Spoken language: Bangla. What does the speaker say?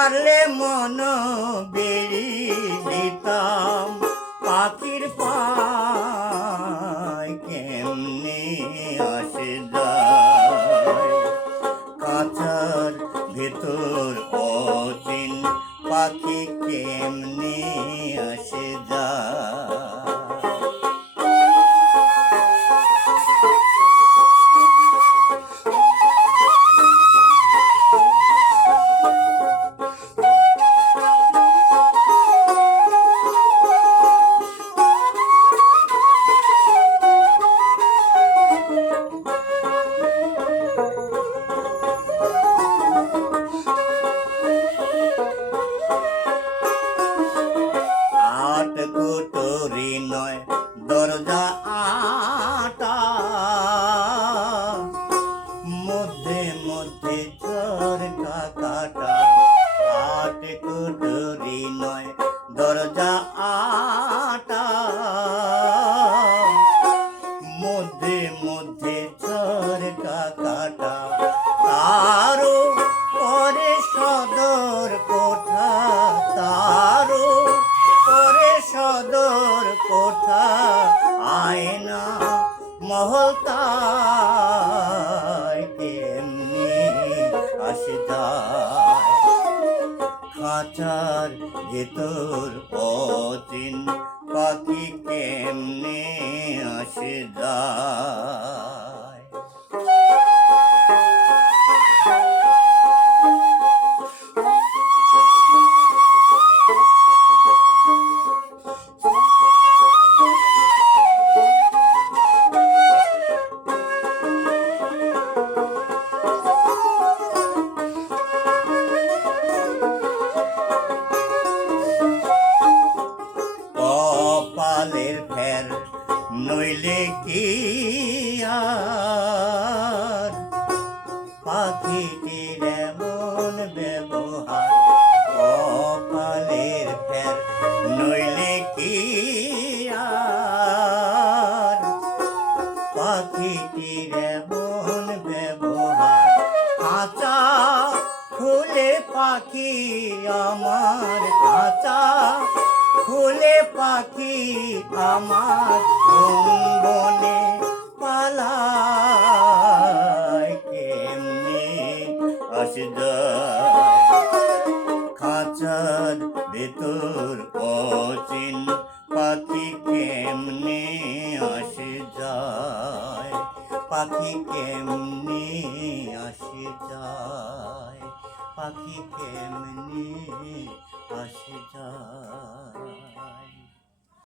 পারলে মন বেড়ি দিতাম পাখির পায় কেমনে আসে কাঁচার ভেতর অচিন পাখি কেমনে মধ্যে মধ্যে চোর কাকাটা আট কুটুরি নয় দরজা আটা। মধ্যে মধ্যে চোর কাকাটা তারও পরে সদর কোঠা, তারও পরে সদর কোঠা। আয়না মহলতায় খাঁচার ভেতর অচিন পাখি কেমনে আসে যায় কপালের ফের নইলে কি আর? পাখিটির এমন ব্যবহার, কপালের ফের নইলে কি আর? পাখিটির এমন পাখি আমার কাঁচা খুলে পাখি আমার বনে পালায়। কেমনি আসে যায় খাঁচার ভেতর অচিন পাখি কেমনি আসে যায়? পাখি কেমনি আসে পাখি কেমনে আসে যায়।